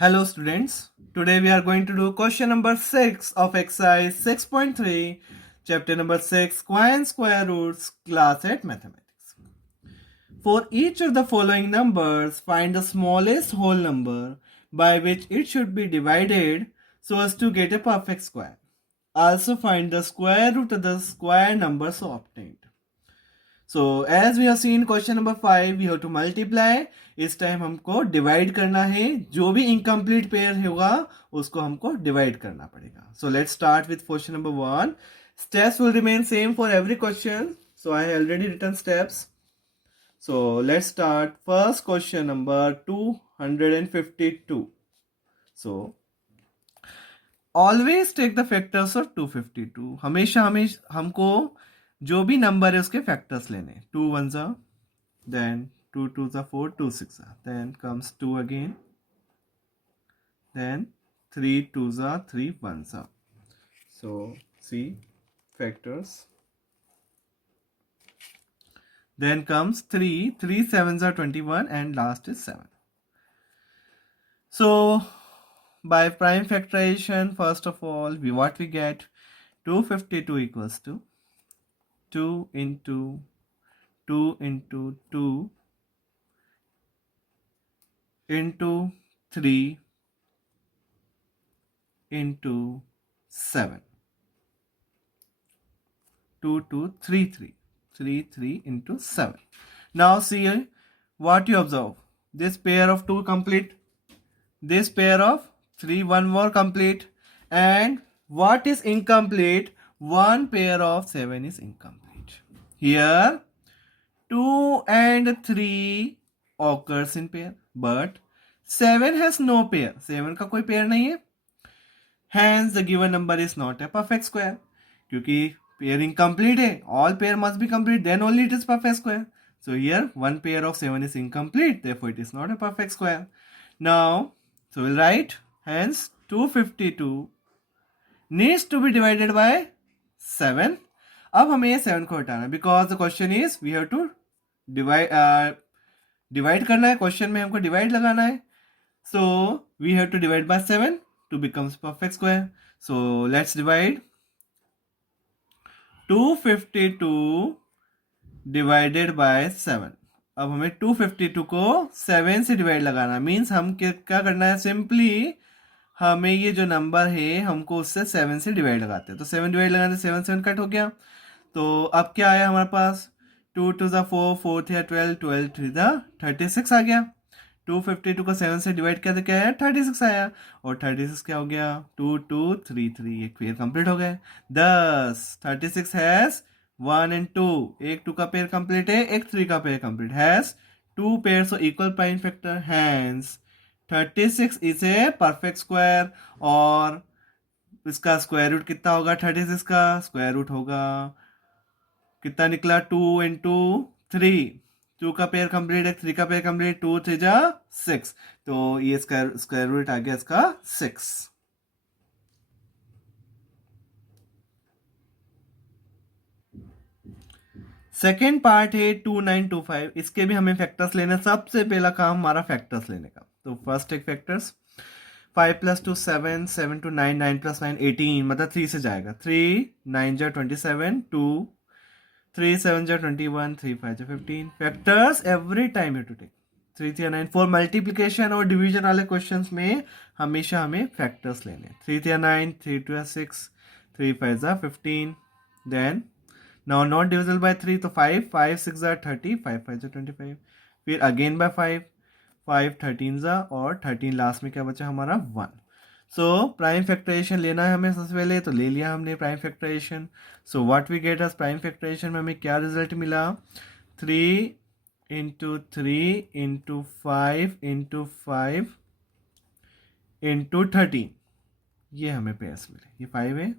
Hello students, today we are going to do question number 6 of exercise 6.3, chapter number 6, Coin Square Roots, class 8 Mathematics. For each of the following numbers, find the smallest whole number by which it should be divided so as to get a perfect square. Also find the square root of the square number so obtained. So as we have seen question number 5, we have to multiply. इस time हमको divide करना है. जो भी incomplete pair होगा उसको हमको divide करना पड़ेगा. So let's start with question number 1. Steps will remain same for every question. So I have already written steps. So let's start. First question number 252. So always take the factors of 252. हमेशा हमको जो भी number है उसके factors लेने. 2 1 जा, then 2 2 जा 4, 2 6 जा, then comes 2 again, then 3 2 जा 3 1 जा. So see factors. Then comes 3 3 7 जा 21 and last is 7. So by prime factorization, first of all, what we get, 252 equals to 2 into 2 into 2 into 3 into 7. 2 2 3 3 3 3 into 7. Now see what you observe. This pair of 2 complete. This pair of 3, 1 more complete. And what is incomplete? One pair of 7 is incomplete. Here 2 and 3 occurs in pair, but 7 has no pair. 7 का कोई pair नहीं है. Hence the given number is not a perfect square. क्योंकि pair incomplete है. All pair must be complete, then only it is perfect square. So here one pair of 7 is incomplete, therefore it is not a perfect square. Now, so we'll write, hence 252 needs to be divided by 7. अब हमें ये 7 को हटाना है, because the question is we have to divide करना है. Question में हमको डिवाइड लगाना है. So we have to divide by 7 to become perfect square. So let's divide. 252 divided by 7. अब हमें 252 को 7 से डिवाइड लगाना. मीन्स हम क्या करना है, सिंपली हमें ये जो नंबर है हमको उससे 7 से डिवाइड लगाते हैं. तो 7 डिवाइड लगाने से 7 7 कट हो गया. तो अब क्या आया हमारे पास, 2 2 जा 4, 4 3 12, 12 3 जा 36 आ गया. 252 को 7 से डिवाइड किया तो क्या है, 36 आया. और 36 क्या हो गया, 2 2 3 3. एक पेयर कंप्लीट हो गए. 10 36 हैज 1 and 2. एक 2 का पेयर कंप्लीट है, एक 3 का pair complete. Has 2 pairs of equal prime factor. Hence 36 is a perfect square. और इसका स्क्वायर रूट कितना होगा, 36 का स्क्वायर रूट होगा कितना निकला, 2 into 3. 2 का पेयर कंप्लीट है, 3 का पेयर कंप्लीट, 2 3 जा 6. तो ये स्क्वायर रूट आ गया इसका 6. सेकेंड पार्ट है 2925. इसके भी हमें फैक्टर्स लेना. सबसे पहला काम हमारा फैक्टर्स लेने का. तो फर्स्ट एक फैक्टर्स, 5 + 2 7, 7 + 9, 9 + 9 18, मतलब 3 से जाएगा. 3 9 जा 27, 2 3 7 जा 21, 3 5 जा 15. Factors every time you to take. 3 3 9. For multiplication और डिवीजन वाले क्वेश्चंस में हमेशा हमें फैक्टर्स लेने. 3 3 9, 3 2 6, 3 5 जा 15. Then now not divisible by 3, तो 5 5 6 जा 30, 5 5 जा 25. फिर अगेन बाय 5 5 13 जा, और 13 लास्ट में क्या बचा हमारा 1. सो प्राइम फैक्टराइजेशन लेना है हमें सबसे पहले. तो ले लिया हमने prime factorization. So what we get as prime factorization में हमें क्या रिजल्ट मिला, 3 into 3 into 5 into 5 into 13. ये हमें पेयर्स मिले. ये 5 है.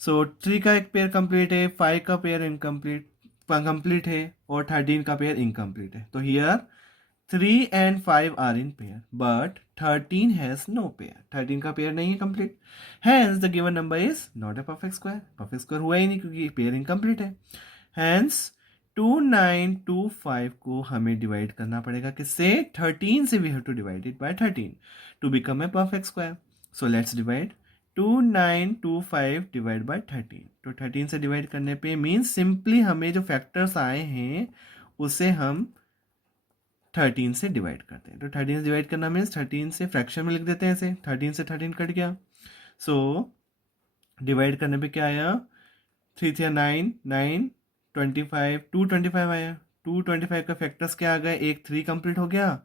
सो 3 का एक पेयर कंप्लीट है, 5 का पेयर इनकम्प्लीट कंप्लीट है, और 13 का पेयर इनकम्प्लीट है. तो here 3 and 5 are in pair, but 13 has no pair. 13 का पेयर नहीं है complete. Hence the given number is not a perfect square. Perfect square हुआ ही नहीं क्योंकि पेयर इनकम्प्लीट है. हैंस 2925 को हमें डिवाइड करना पड़ेगा किससे? 13 से। We have to divide it by 13 to become a perfect square. So let's divide 2925 divide by 13. तो 13 से डिवाइड करने पे मीन्स सिंपली हमें जो फैक्टर्स आए हैं उसे हम 13 से डिवाइड करते हैं. तो 13 से डिवाइड करना मीन्स 13 से फ्रैक्शन में लिख देते हैं ऐसे. 13 से 13 कट गया. सो डिवाइड करने पे क्या आया? 3 3 9 9 25 225 आया. 225 का फैक्टर्स क्या आ गए? एक 3 कंप्लीट हो गया,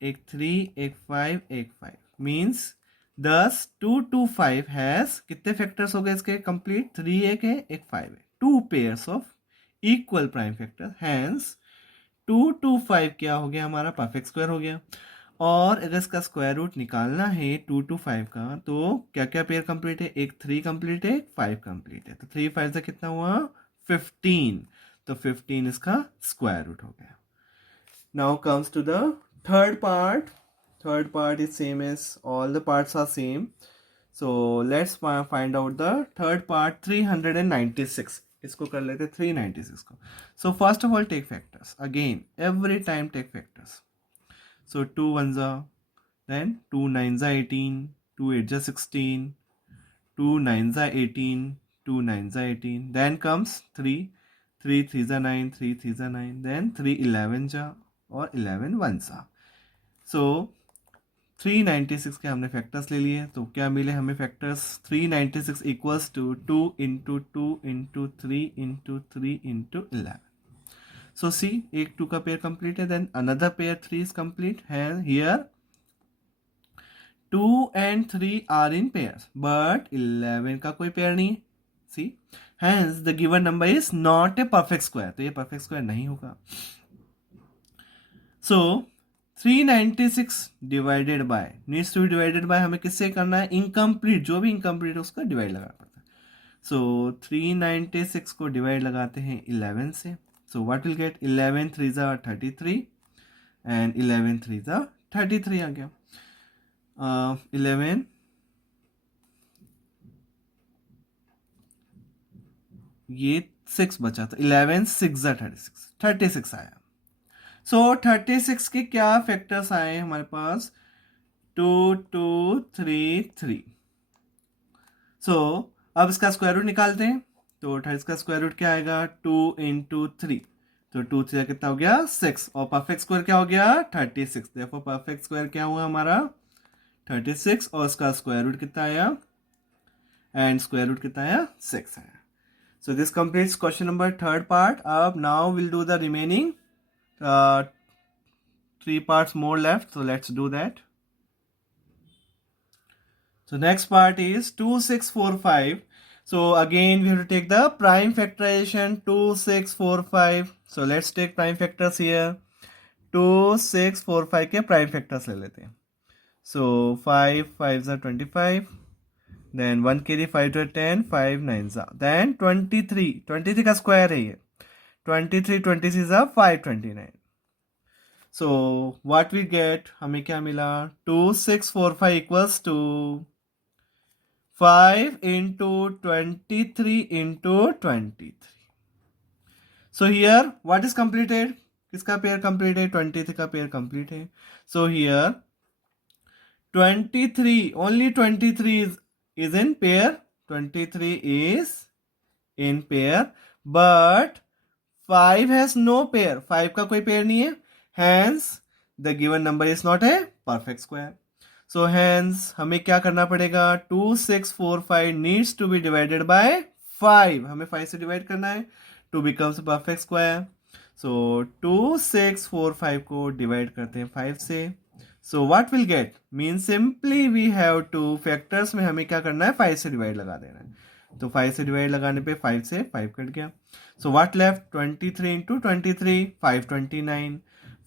एक 3 एक 5 एक 5 मीन्स 10 2 2 5 हैज कितने फैक्टर्स हो गए इसके कंप्लीट? 3 एक है एक 5 है. 2 pairs of equal prime factor. Hence 2 2 5 क्या हो गया? हमारा परफेक्ट स्क्वायर हो गया. और अगर इसका स्क्वायर रूट निकालना है 2 2 5 का, तो क्या क्या पेयर कंप्लीट है? एक 3 कंप्लीट है, एक 5 कंप्लीट है. तो 3 5 से कितना हुआ? 15. तो 15 इसका स्क्वायर रूट हो गया. Now comes to the third part. Third part is same as all the parts are same. So let's find out the third part. 396 इसको कर लेते 396 को. So first of all take factors. Again every time take factors. So 2 ones are, then 2 nines are 18, 2 eights are 16, 2 nines are 18, 2 nines are 18. Then comes 3, 3 threes are 9, 3 threes are 9. Then 3 11s are और 11 ones are. So 396 के हमने factors ले लिए. तो क्या मिले हमें factors? 396 equals to 2 into 2 into 3 into 3 into 11. So see, एक 2 का पेयर कंप्लीट है, then another pair 3 is complete. And here 2 and 3 are in pairs, but 11 का कोई पेयर नहीं. See, hence the given number is not a perfect square. तो ये perfect square नहीं होगा. So 396 divided by needs to be divided by हमें किससे करना है? incomplete. जो भी incomplete है उसका डिवाइड लगाना पड़ता है. So 396 को डिवाइड लगाते हैं 11 से. So what will get? 11 3s are 33 and 11 3s are 33 आ गया. 11 ये 6 बचा था. 11 6 are 36 36 आया. So 36 के क्या फैक्टर्स आए हमारे पास? 2 2 3 3. So अब इसका स्क्वायर रूट निकालते हैं. तो 38 का स्क्वायर रूट क्या आएगा? 2 इंटू 3. तो 2 3 कितना हो गया? 6. और परफेक्ट स्क्वायर क्या हो गया? 36. देखो परफेक्ट स्क्वायर क्या हुआ हमारा? 36. और इसका स्क्वायर रूट कितना आया? एंड स्क्वायर रूट कितना आया? 6 आया. So this completes question number third part. अब now will do the remaining 3 parts more left. So let's do that. So next part is 2645. So again we have to take the prime factorization. 2645. So let's take prime factors here. 2645 के prime factors ले लेते हैं. So 5 5s are 25. Then 1 carry 5 to 10. 5 9s are. Then 23. 23 का square है ये. 23 26 are 529. So what we get? हमें क्या मिला? 2645 equals to 5 into 23 into 23. So here what is completed? किसका पेयर कंप्लीट है? 23 का पेयर कंप्लीट है. So here 23 only 23 is in pair. 23 is in pair, but 5 has no pair. 5 का कोई pair नहीं है. Hence the given number is not a perfect square. So hence हमें क्या करना पड़ेगा? 2645 needs to be divided by 5. हमें 5 से डिवाइड करना है to becomes a perfect square. So 2645 को डिवाइड करते हैं 5 से. So what will get? Means simply we have to factors में हमें क्या करना है? 5 से डिवाइड लगा देना है. तो 5 से डिवाइड लगाने पे 5 से 5 कट गया. So what left? 23 into 23, 529.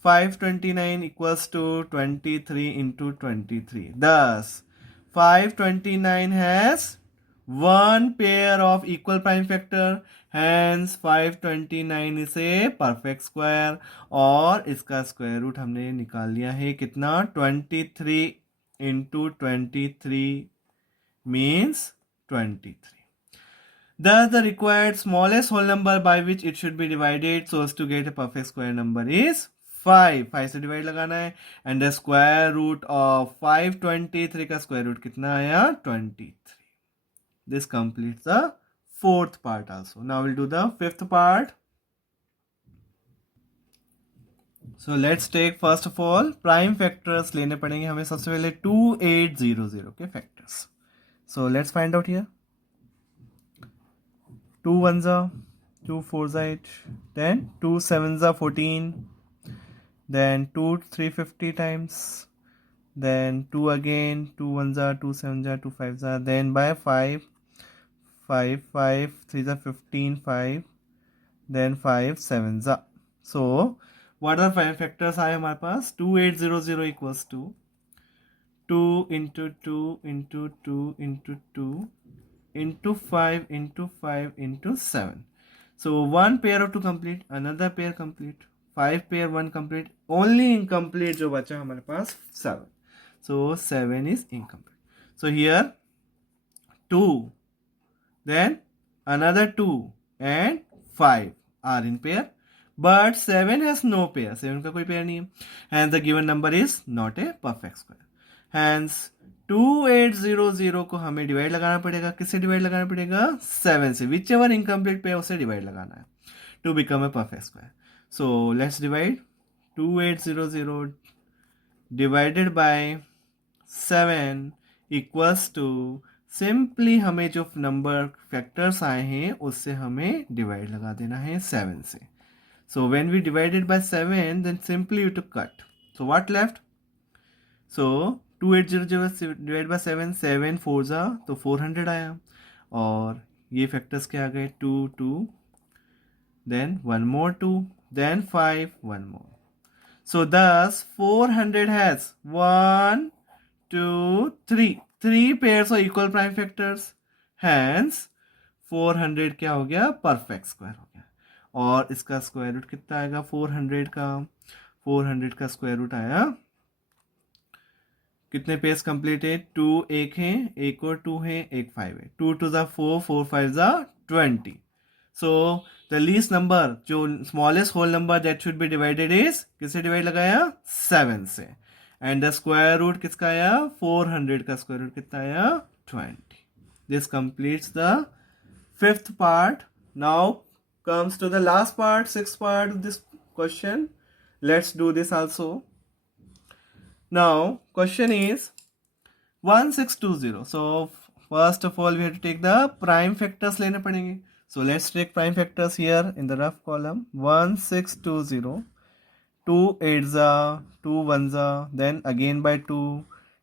529 equals to 23 into 23. Thus, 529 has one pair of equal prime factor. Hence, 529 is a perfect square. और इसका स्क्वायर रूट हमने निकाल लिया है कितना? 23 into 23 means 23. Thus, the required smallest whole number by which it should be divided so as to get a perfect square number is 5. 5 से divide लगाना है and the square root of 523 का square root कितना आया 23. This completes the fourth part also. Now we'll do the fifth part. So let's take first of all prime factors लेने पड़ेंगे हमें सबसे पहले 2800 के factors. So let's find out here. 2 1s are 2 4s are 8, then 2 7s are 14, then 2 350 times, then 2 again, 2 1s are 2 7s are 2 5s are, then by 5 5 5 3s are 15 5, then 5 7s are. So what are 5 factors आए हमारे पास 2800 equals to 2 into 2 into 2 into 2 into 5 into 5 into 7. So one pair of 2 complete, another pair complete, 5 pair 1 complete, only incomplete जो बचा हमारे पास 7. So 7 is incomplete. So here 2, then another 2 and 5 are in pair, but 7 has no pair. 7 का कोई pair नहीं है. Hence the given number is not a perfect square. Hence 2800 को हमें divide लगाना पड़ेगा. किससे डिवाइड लगाना पड़ेगा 7 से. विच एवर इनकम्प्लीट पे उसे डिवाइड लगाना है to become a perfect square. So let's divide 2800 divided by 7 equals to simply हमें जो नंबर फैक्टर्स आए हैं उससे हमें डिवाइड लगा देना है 7 से. So when we divided by 7 then simply you to cut. So what left. So 2800 divide by 7, 7 4 जा तो 400 आया और ये फैक्टर्स क्या आ गए 2 2, then 1 more 2, then 5 1 more. So thus 400 has 1 2 3 pairs of equal prime factors. Hence 400 क्या हो गया परफेक्ट स्क्वायर हो गया. और इसका स्क्वायर रूट कितना आएगा 400 का. 400 का स्क्वायर रूट आया कितने पेयर्स कंप्लीट है 2 एक है एक और 2 है एक 5 है. 2 2 जा 4 4 5 जा 20. सो द लीस्ट नंबर जो smallest whole number that should be divided is किससे डिवाइड लगाया 7 से. एंड द स्क्वायर रूट किसका आया 400 का स्क्वायर रूट कितना आया 20. This completes the fifth part. Now comes to the last part, sixth part of this question. Let's do this also. Now question is 1620. So first of all we have to take the prime factors लेने पड़ेंगे. So let's take prime factors here in the rough column. 1620, 2 8s are 2 1s are, then again by 2,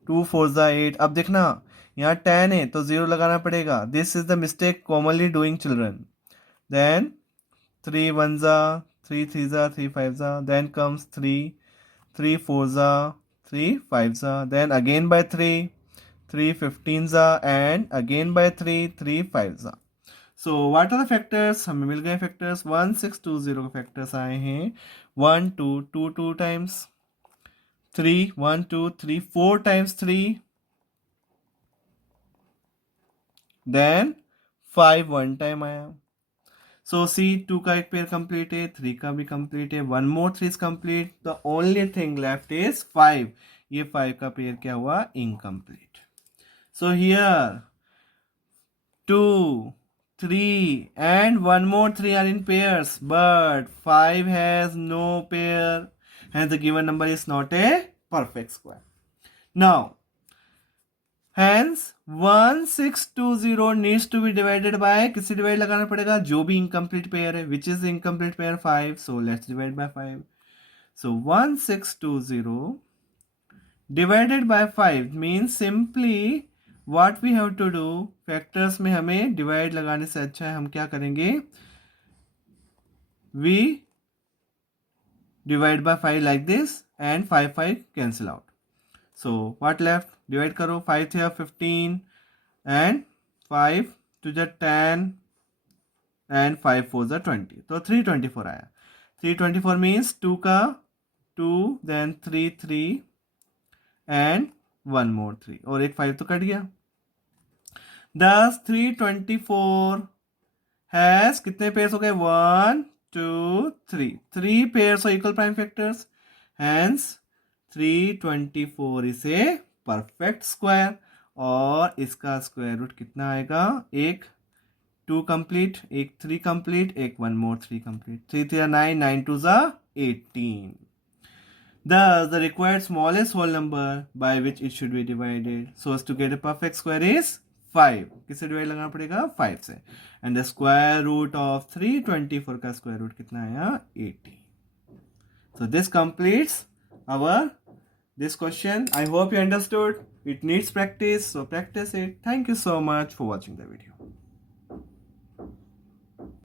2 4s are 8. अब देखना यहाँ 10 है तो 0 लगाना पड़ेगा. This is the mistake commonly doing children. Then 3 1s are 3 3s are 3 5s are, then comes 3 3 4s are 3 5s are, then again by 3 3 15s are, and again by 3 3 5s are. So what are the factors हमें मिल गए factors 1620 के factors आए हैं 1 2 2 2 times 3 1 2 3 4 times 3, then 5 1 time आया. So see 2 का एक pair complete है 3 का भी कंप्लीट है 1 more 3 is complete. The only thing left is 5. ये 5 का पेयर क्या हुआ incomplete. So here 2 3 and 1 more 3 are in pairs, but 5 has no pair, hence the given number is not a perfect square. Now hence 1620 needs to be divided by किससे divide लगाना पड़ेगा जो भी incomplete pair है, which is incomplete pair 5. So let's divide by 5. So 1620 divided by 5 means simply what we have to do, factors में हमें divide लगाने से अच्छा है हम क्या करेंगे we divide by 5 like this and 5 5 cancel out. So what left, divide करो 5 थे 15 and 5 to the 10 and 5 4 the 20. तो 324 आया. 324 means 2 का 2 then 3 3 and 1 more 3 और एक 5 तो कट गया. Thus 324 हैज कितने पेयर्स हो गए 1 2 3 pairs of equal prime factors hence 324 is a perfect square और इसका स्क्वायर रूट कितना आएगा एक 2 कंप्लीट एक 3 कंप्लीट एक 1 मोर 3 complete 3 3 9 9 2 18 Thus, the required smallest whole number by which it should be divided so as to get a perfect square is 5. किससे divide लगाना पड़ेगा 5 से and the square root of 324 का square root कितना आया 80. So this completes our this question. I hope you understood. It needs practice, so practice it. Thank you so much for watching the video.